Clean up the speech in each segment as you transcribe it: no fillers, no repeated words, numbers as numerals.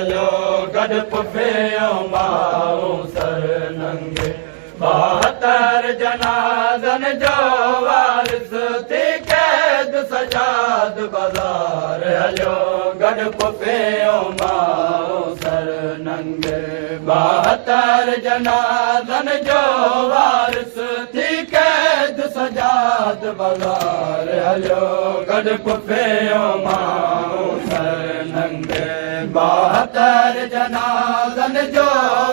हलो गॾु पुफियो माण्हू सर नंगे 72 जनाज़न जो वारिस थी क़ैद सजाद बाज़ार हलो गॾु पुफियो माण्हू सर नंगे 72 जनाज़न जो वारिस थी क़ैद सजाद बाज़ार हलो गॾु पुफियो माण्हू सर नंगे 72 जनाज़न जो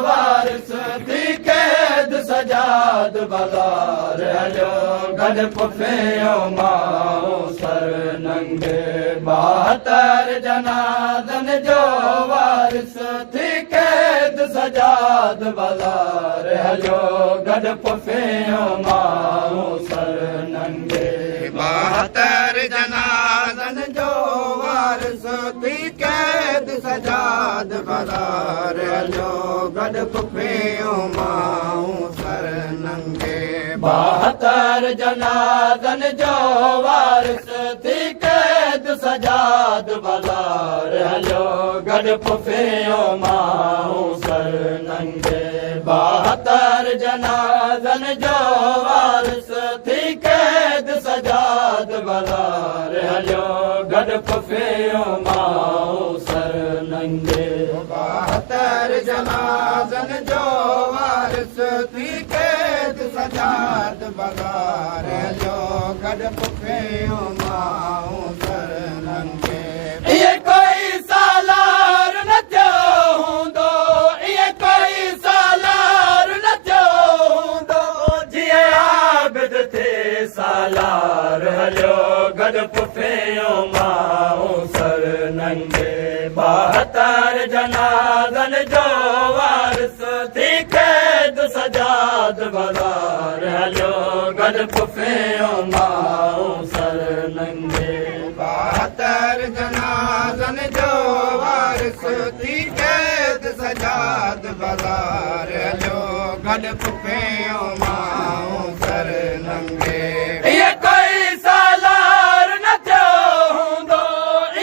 वारिस थी क़ैद सजाद बाज़ार हलो गॾु पुफियो माण्हू सर नंगे 72 जनाज़न जो वारिस थी क़ैद सजाद बाज़ार हलो गॾु पुफियो माण्हू सर नंगे 72 जनाज़न जो वारिस थी क़ैद सजाद बाज़ार हलो गॾु पुफियो माण्हू सर नंगे 72 जनाज़न जो वारिस थी क़ैद सजाद बाज़ार हलो गॾु पुफियो माण्हू सर नंगे 72 जनाज़न जो वारिस थी क़ैद सजाद बाज़ार हलो गॾु पुफियो माण्हू सर नंगे 72 जनाज़न जो वारिस थी क़ैद सजाद बाज़ार हलो गॾु पुफियो माण्हू सर नंगे इहे कोई सालार न थियो हूंदो इहे कोई सालार न थियो हूंदो जीअं आबिद थे सालार हलो गॾु पुफियो माण्हू सर नंगे 72 जनाज़न जो वारिस थी क़ैद सजाद बाज़ार हलो गॾु पुफियो माण्हू सर नंगे 72 जनाज़न जो वारिस थी क़ैद सजाद बाज़ार हलो गॾु पुफियो माण्हू सर नंगे इहे कोई सालार न थियो हूंदो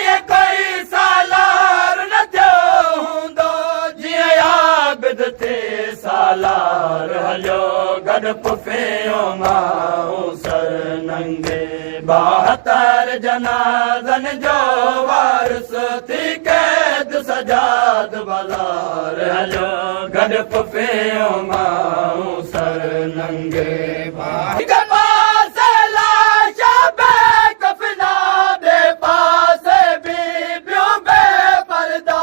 इहे कोई सालार न थियो हूंदो जीअं आबिद थे सालार हलो गॾु पुफियो माण्हू सर नंगे 72 जनाज़न जो वारिस थी क़ैद सजाद बाज़ार हलो गॾु पुफियो माण्हू सर नंगे हिक पासे लाशा बेकफ़िना ॿिए पासे बीबियूं बेपर्दा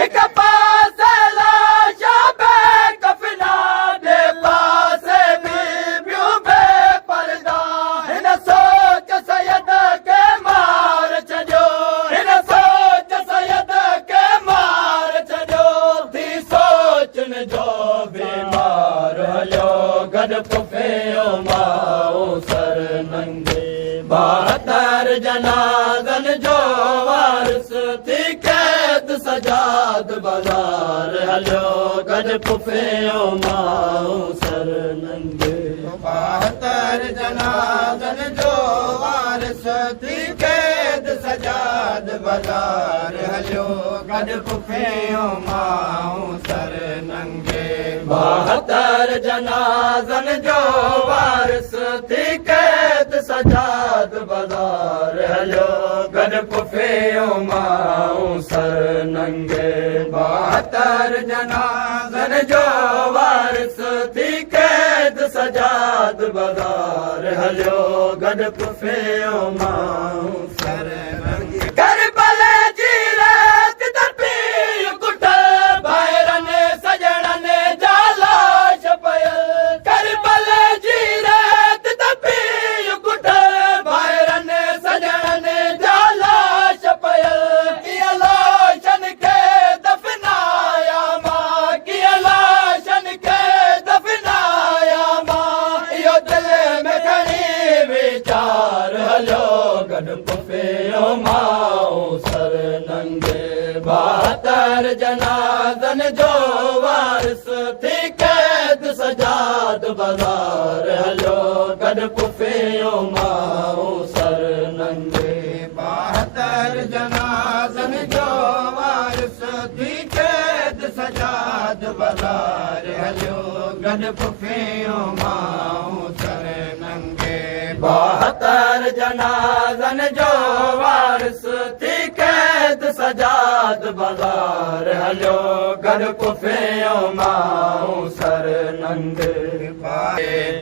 हिक पासे लाशा बेकफ़िना ॿिए पासे बीबियूं बेपर्दा हिन सोच सैयद खे मार छॾियो हिन सोच सैयद खे मार छॾियो थी सोचन जो बीमार हलो गॾु पुफियो माण्हू सर नंगे 72 जनाज़न जो वारिस थी क़ैद सजाद बाज़ार हलो गॾु पुफियो माण्हू सर नंगे 72 जनाज़न जो वारिस थी क़ैद सजाद बाज़ार हलो गॾु पुफियो माण्हू सर नंगे 72 जनाज़न जो वारिस थी क़ैद सजाद बाज़ार हलो गॾु पुफियो माण्हू सर नंगे 72 जनाज़न जो वारिस थी क़ैद सजाद बाज़ार हलो गॾु पुफियो माण्हू सर नंगे करबल जी रात तपी कुठ भाइरनि सजणनि जा लाश पयल करबल जी रात तपी कुठ भाइरनि सजणनि जा लाश पयल कीअं लाशनि खे दफ़नाया मां कीअं लाशनि खे दफ़नाया मां इहो दिलि में खणी वीचार हलो गॾु पुफियो माण्हू सर नंगे 72 जनाज़न जो वारिस थी क़ैद सजाद बाज़ार हलो गॾु पुफियो माण्हू सर नंगे 72 जनाज़न जो वारिस थी बज़ार हलियो गॾु पुफियूं माऊं सर नंगे 72 जनाज़नि जो वारिस थी क़ैद सजाद बाज़ार हलियो गॾु पुफियूं माऊं सर नंगे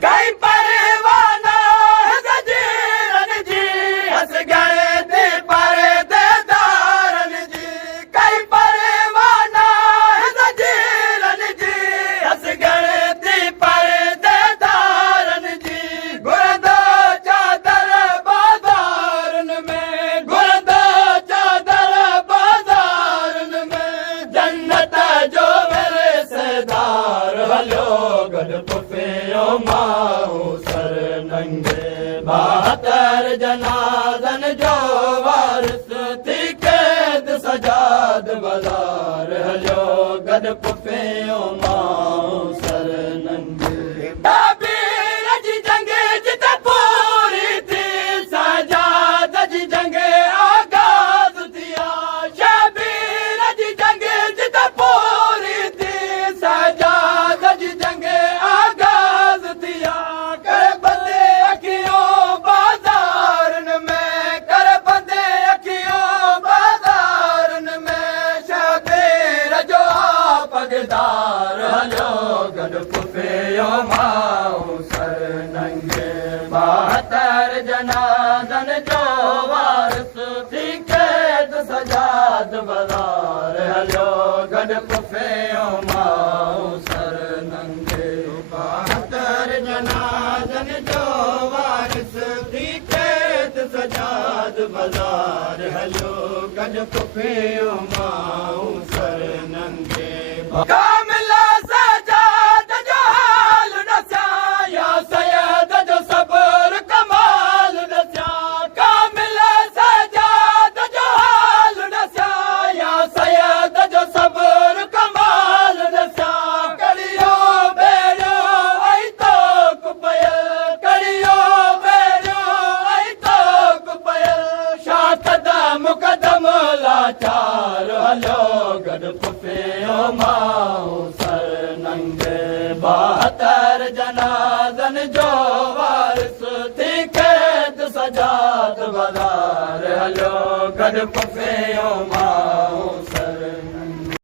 कई परवाना ज़जीरनि जी हस गए ते परदेदारनि जी कई परवाना ज़जीरनि जी हस गए ते परदेदारनि जी घुरंदो चादर बाज़ारनि में घुरंदो चादर बाज़ारनि में जन्नत जो मेरे सरदार हलियो गॾु पुफियूं माऊं सर नंगे 72 जनाज़नि जो वारिस थी क़ैद सजाद बाज़ार हलियो गॾु पुफियूं माऊं सर नंगे ताबीर जी जंग जिते पूरी थी सजाद जी जंग आगाज़ थिया शबीर जी जंग जिते पूरी थी सजाद जी जंग आगाज़ थिया कर बंदे अखियों बाज़ारनि में कर बंदे अखियों बाज़ारनि में शबीर जो पगदार हलियो गॾु पुफियूं माऊं सर नंगे 72 जनाज़नि जो वारिस थी क़ैद सजाद बाज़ार हलियो गॾु पुफियूं माऊं सर नंगे 72 जनाज़नि जो वारिस थी क़ैद सजाद बाज़ार हलियो गॾु पुफियूं माऊं सर नंगे कामिला सजाद जो हाल नसिया या सैयद जो सब्र कमाल नसिया कामिला सजाद जो हाल नसिया या सैयद जो सब्र कमाल नसिया करियो बेड़ो ऐं तोक पयल करियो बेड़ो ऐं तोक पयल छा कदम कदम लाचार हलियो गॾु पुफियूं माऊं सर नंगे 72 जनाज़नि जो वारिस थी क़ैद सजाद बाज़ार हलियो गॾु पुफियूं माऊं